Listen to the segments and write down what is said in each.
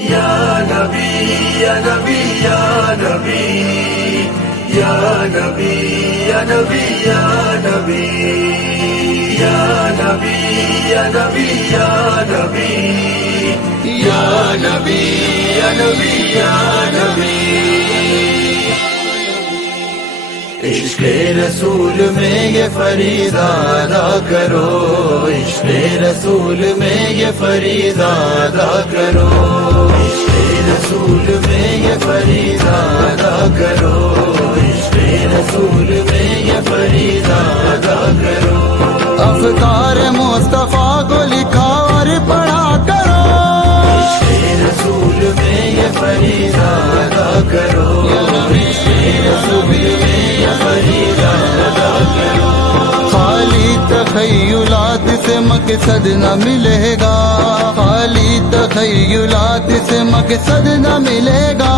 یا نبی یا نبی یا نبی یا نبی یا نبی یا نبی یا نبی یا نبی یا نبی یا نبی یا نبی یا نبی عشق رسول میں یہ فریضہ ادا کرو، عشق رسول میں یہ فریضہ ادا کرو، عشق رسول میں یہ فریضہ ادا کرو، عشق رسول میں یہ فریضہ ادا کرو۔ افکار مصطفیٰ کو لکھا اور پڑھا کرو، عشق رسول میں یہ فریضہ ادا کرو، عشق رسول میں یہ فریضہ ادا کرو۔ خالی تخیلات سے مقصد نہ ملے گا، خالی تخیلات سے مقصد نہ ملے گا،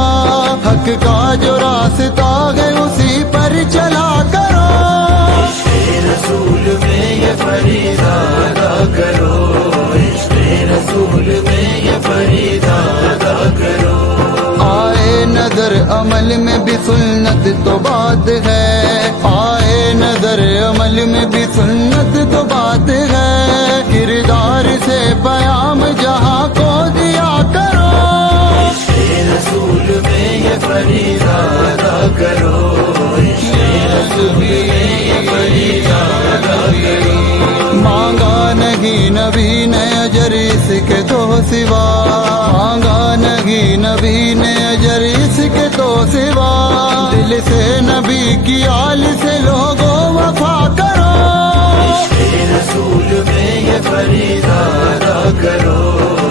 حق کا جو راستہ ہے اسی پر چلا کرو، عشق رسول میں یہ فریضہ ادا کرو، عشق رسول میں یہ فریضہ ادا کرو۔ آئے نظر عمل میں بھی سنت تو بات ہے، آئے نظر عمل میں بھی سنت تو بات ہے، کردار سے پیام جہاں کو دیا کرو، عشق رسول میں یہ فریضہ ادا کرو، عشق رسول میں یہ فریضہ ادا کرو۔ مانگا نہیں نبی نے اجر اس کے تو سوا، مانگا نہیں نبی نے اجر اس کے تو سوا، دل سے نبی کی آل سے لوگوں وفا کرو، عشق رسول میں یہ فریضہ ادا کرو،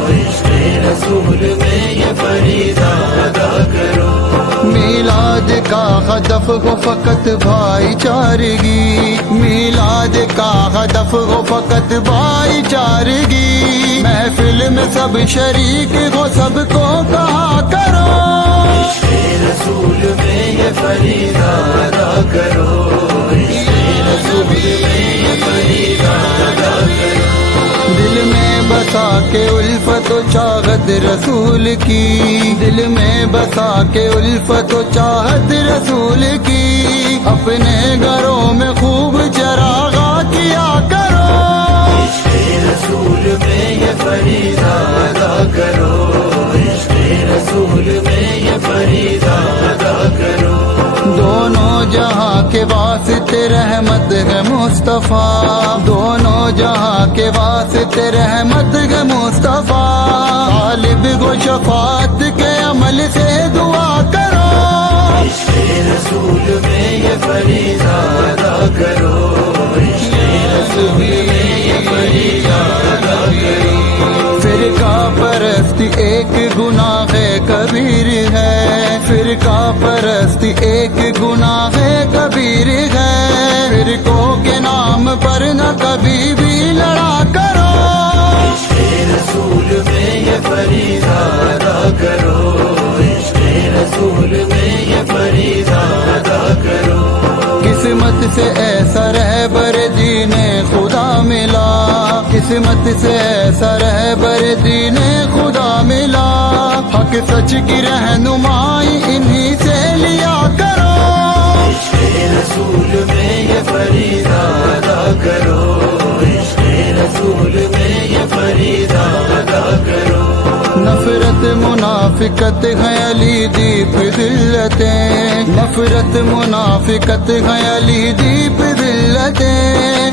عشق رسول میں یہ فریضہ ادا کرو۔ میلاد کا ہدف ہو فقط بھائی چارگی، میلاد کا ہدف ہو فقط بھائی چارگی، محفل میں سب شریک ہو سب کو کہا کرو، عشق رسول میں یہ فریضہ ادا کرو، عشق رسول میں یہ فریضہ ادا کرو۔ دل میں بسا کے الفت و چاہت رسول کی، دل میں بسا کے الفت و چاہت رسول کی، اپنے گھروں میں خوب چراغاں کیا کرو، عشق رسول میں یہ فریضہ ادا کرو، عشق رسول میں یہ فریضہ ادا کرو۔ دونوں جہاں کے واسطے رحمت ہے مصطفیٰ، دونوں جہاں کے واسطے رحمت ہے مصطفیٰ، طالب کو شفاعت کے عمل سے دعا کرو، عشق رسول میں یہ فریضہ ادا کرو، عشق رسول میں یہ فریضہ ادا کرو۔ فرقہ پرستی ایک گناہ کبیر ہے، فرقہ پرستی ایک گناہ کبیر ہے، فرقوں کے نام پر نہ کبھی بھی لڑا کرو، عشق رسول میں یہ فریضہ ادا کرو، عشق رسول میں یہ فریضہ ادا کرو۔ قسمت سے ایسا رہبر دین خدا ملا، قسمت سے ایسا رہبر دین خدا ملا، حق سچ کی رہنمائی انہی سے لیا کرو، عشق رسول میں یہ فریضہ ادا کرو، عشق رسول میں یہ فریضہ ادا کرو۔ نفرت منافقت ہے علی دیپ ذلتیں، نفرت منافقت ہے علی دیپ ذلتیں،